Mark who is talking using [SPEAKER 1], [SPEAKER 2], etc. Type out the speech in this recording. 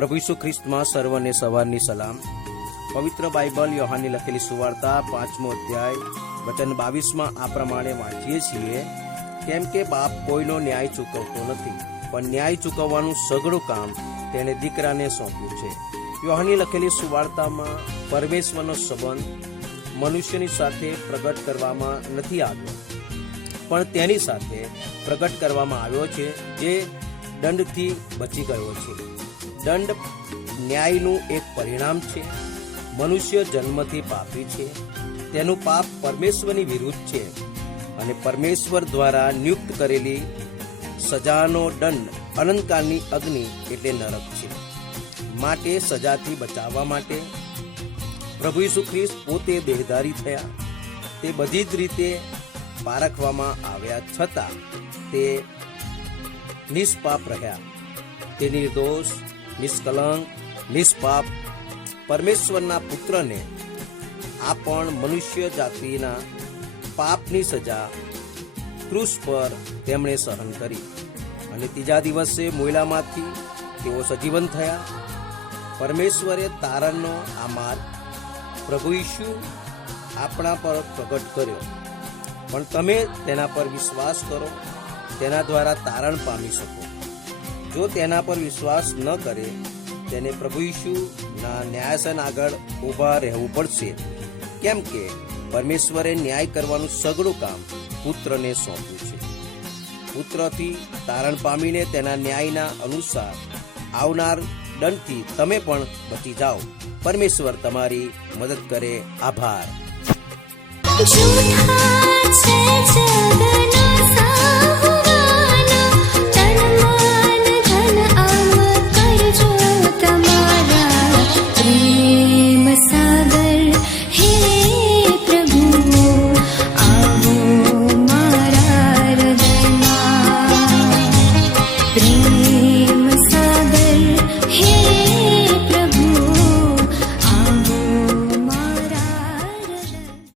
[SPEAKER 1] પ્રભુ ઈસુ ખ્રિસ્તમાં સર્વને સવારની સલામ. પવિત્ર બાઇબલ યોહાનની લખેલી સુવાર્તા પાંચમો અધ્યાય, વચન બાવીસમાં આ પ્રમાણે વાંચીએ છીએ, કેમ કે બાપ કોઈનો ન્યાય ચૂકવતો નથી, પણ ન્યાય ચૂકવવાનું સઘળું કામ તેણે દીકરાને સોંપ્યું છે. યોહાની લખેલી સુવાર્તામાં પરમેશ્વરનો સંબંધ મનુષ્યની સાથે પ્રગટ કરવામાં નથી આવ્યો, પણ તેની સાથે પ્રગટ કરવામાં આવ્યો છે, જે દંડથી બચી ગયો છે. દંડ ન્યાયનું એક પરિણામ છે. મનુષ્ય જન્મથી પાપી છે. તેનું પાપ પરમેશ્વરની વિરુદ્ધ છે અને પરમેશ્વર દ્વારા નિયુક્ત કરેલી સજાનો દંડ અનંતકાળની અગ્નિ એટલે નરક છે. માટે સજાથી બચાવવા માટે પ્રભુ ઈસુ ખ્રિસ્ત પોતે દેહધારી થયા. તે બધી જ રીતે પારખવામાં આવ્યા છતાં તે નિષ્પાપ રહ્યા. તે નિર્દોષ નિષ્કલંક નિષ્પાપ પરમેશ્વરના પુત્રને આ પણ મનુષ્ય જાતિના પાપની સજા ક્રુસ પર તેમણે સહન કરી. અને ત્રીજા દિવસે મોયલામાંથી તેઓ સજીવન થયા. પરમેશ્વરે તારણનો આ માર્ગ પ્રભુ ઈશુ આપણા પર પ્રગટ કર્યો. પણ તમે તેના પર વિશ્વાસ કરો, તેના દ્વારા તારણ પામી શકો. જો તેના પર વિશ્વાસ ન કરે, તેને પ્રભુ ઈશુના ન્યાયસન આગળ ઊભા રહેવું પડશે. કેમ કે પરમેશ્વરે ન્યાય કરવાનું સઘળું કામ પુત્રને સોંપ્યું છે. પુત્રથી તારણ પામીને તેના ન્યાયના અનુસાર આવનાર દંડથી તમે પણ બચી જાઓ. પરમેશ્વર તમારી મદદ કરે. આભાર.
[SPEAKER 2] જૂઠા છે જગનો